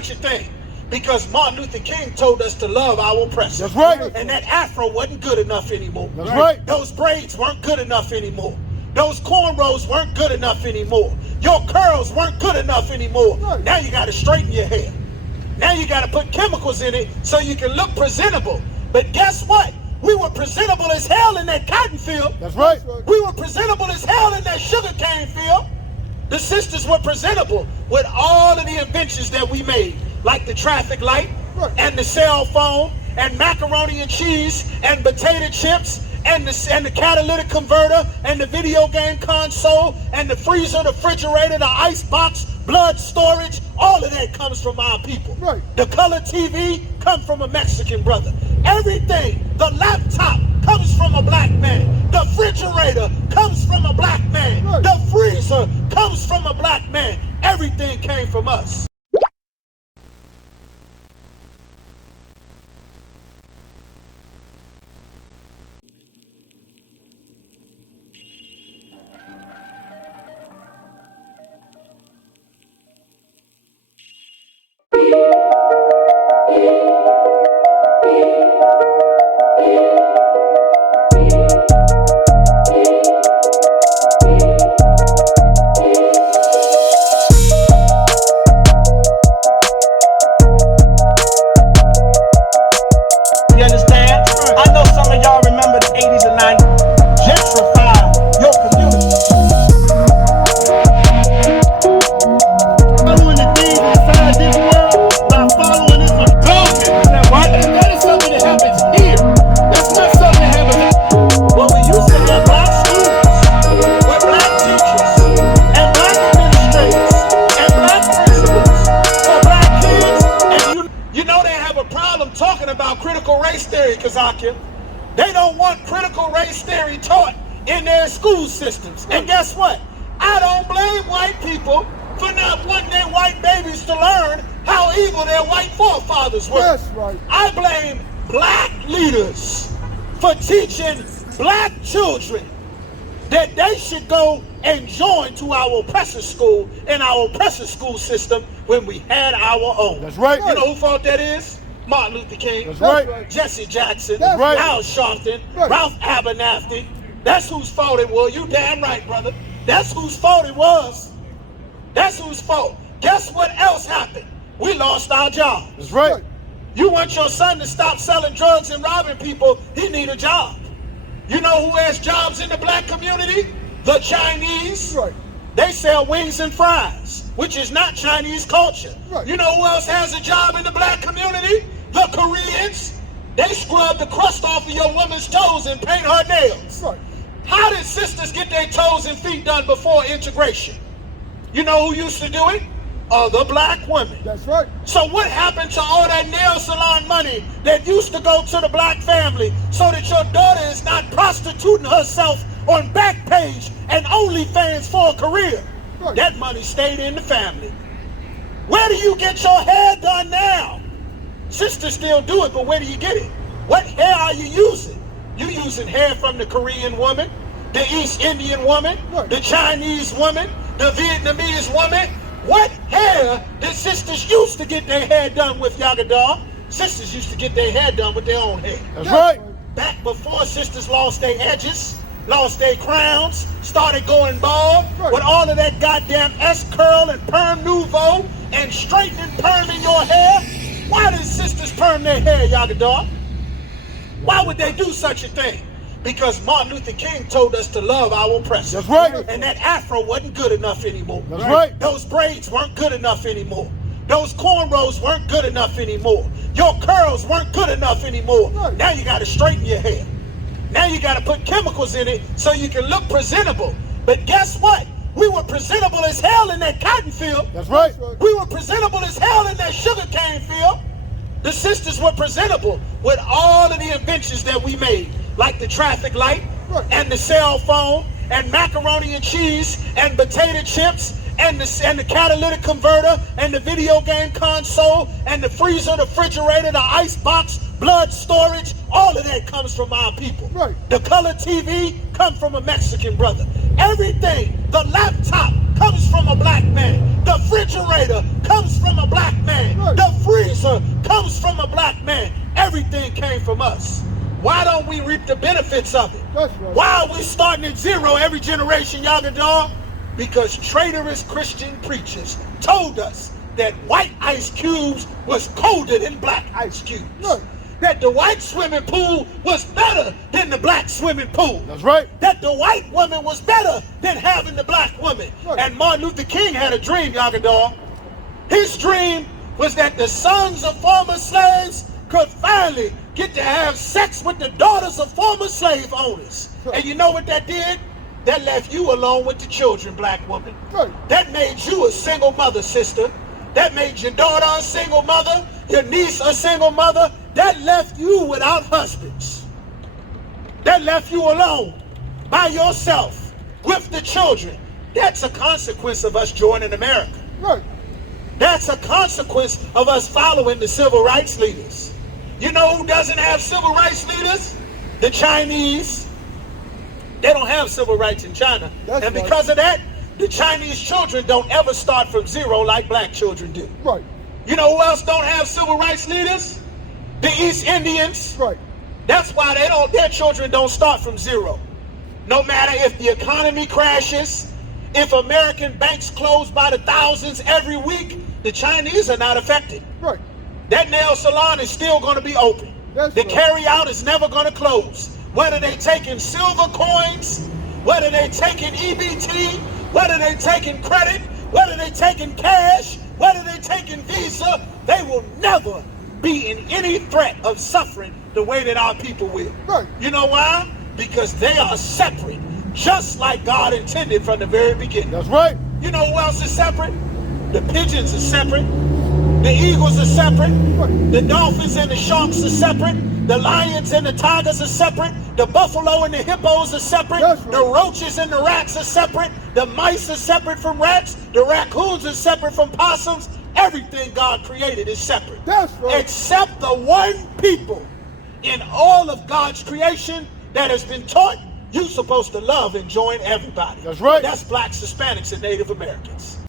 such a thing because Martin Luther King told us to love our oppressors. That's right. And that afro wasn't good enough anymore. That's right. Those braids weren't good enough anymore. Those cornrows weren't good enough anymore. Your curls weren't good enough anymore. Right. Now you got to straighten your hair. Now you got to put chemicals in it so you can look presentable. But guess what? We were presentable as hell in that cotton field. That's right. We were presentable as hell in that sugarcane field. The sisters were presentable with all of the inventions that we made, like the traffic light and the cell phone and macaroni and cheese and potato chips and the catalytic converter and the video game console and the freezer, the refrigerator, the ice box, blood storage. All of that comes from our people. Right. The color TV comes from a Mexican brother. Everything, the laptop comes from a black man. The refrigerator comes from a black man. Right. The freezer comes from a black man. Everything came from us. You understand? I know some of y'all remember the 80s and 90s. Gentrify your community. Following the things inside this world by following this adulthood. Why? That is something that happens here. That's not something that happens. Well, we used to have black students with black teachers and black administrators and black principals for black kids. And you know they have a problem talking about critical race theory, Kazakia. They don't want critical race theory taught in their school systems. And guess what? I don't blame white people for not wanting their white babies to learn how evil their white forefathers were. That's right. I blame black leaders for teaching black children that they should go and join to our oppressor school and our oppressor school system when we had our own. That's right. You know who fault that is? Martin Luther King. That's right. Jesse Jackson. That's right. Al Sharpton. Right. Ralph Abernathy. That's whose fault it was. You damn right, brother. That's whose fault it was. That's whose fault. Guess what else happened? We lost our jobs. That's right. You want your son to stop selling drugs and robbing people, he need a job. You know who has jobs in the black community? The Chinese. Right. They sell wings and fries, which is not Chinese culture. Right. You know who else has a job in the black community? The Koreans. They scrub the crust off of your woman's toes and paint her nails. Right. How did sisters get their toes and feet done before integration? You know who used to do it? Other black women. That's right. So what happened to all that nail salon money that used to go to the black family so that your daughter is not prostituting herself on Backpage and OnlyFans for a career? Right. That money stayed in the family. Where do you get your hair done now? Sisters still do it, but where do you get it? What hair are you using? You using hair from the Korean woman, the East Indian woman, Right. the Chinese woman, the Vietnamese woman. What hair did sisters used to get their hair done with, Yagadar? Sisters used to get their hair done with their own hair. That's right. Back before sisters lost their edges, lost their crowns, started going bald, Right. with all of that goddamn S-curl and perm nouveau and straightening perm in your hair. Why did sisters perm their hair, Yagadar? Why would they do such a thing? Because Martin Luther King told us to love our oppressors. That's right. And that afro wasn't good enough anymore. That's right. Those braids weren't good enough anymore. Those cornrows weren't good enough anymore. Your curls weren't good enough anymore. Right. Now you got to straighten your hair. Now you got to put chemicals in it so you can look presentable. But guess what? We were presentable as hell in that cotton field. That's right. We were presentable as hell in that sugarcane field. The sisters were presentable with all of the inventions that we made, like the traffic light and the cell phone and macaroni and cheese and potato chips and the catalytic converter and the video game console and the freezer, the refrigerator, the ice box, blood storage. All of that comes from our people. Right. The color TV comes from a Mexican brother. Everything, the laptop comes from a black man. The refrigerator comes from a black man. Right. from us. Why don't we reap the benefits of it? That's right. Why are we starting at zero every generation, Yagadar? Because traitorous Christian preachers told us that white ice cubes was colder than black ice cubes. Right. That the white swimming pool was better than the black swimming pool. That's right. That the white woman was better than having the black woman. Right. And Martin Luther King had a dream, Yagadar. His dream was that the sons of former slaves could finally get to have sex with the daughters of former slave owners. Right. And you know what that did? That left you alone with the children, black woman. Right. That made you a single mother, sister. That made your daughter a single mother, your niece a single mother. That left you without husbands. That left you alone, by yourself, with the children. That's a consequence of us joining America. Right. That's a consequence of us following the civil rights leaders. You know who doesn't have civil rights leaders? The Chinese. They don't have civil rights in China. That's and right. because of that, the Chinese children don't ever start from zero like black children do. Right. You know who else don't have civil rights leaders? The East Indians. Right. That's why their children don't start from zero. No matter if the economy crashes, if American banks close by the thousands every week, the Chinese are not affected. Right. That nail salon is still going to be open. That's The right. carry out is never going to close. Whether they taking silver coins, whether they taking EBT, whether they taking credit, whether they taking cash, whether they taking Visa, they will never be in any threat of suffering the way that our people will. Right. You know why? Because they are separate, just like God intended from the very beginning. That's right. You know who else is separate? The pigeons are separate. The eagles are separate. Right. The dolphins and the sharks are separate. The lions and the tigers are separate. The buffalo and the hippos are separate. That's right. The roaches and the rats are separate. The mice are separate from rats. The raccoons are separate from possums. Everything God created is separate. That's right. Except the one people in all of God's creation that has been taught you're supposed to love and join everybody. That's right. That's blacks, Hispanics, and Native Americans.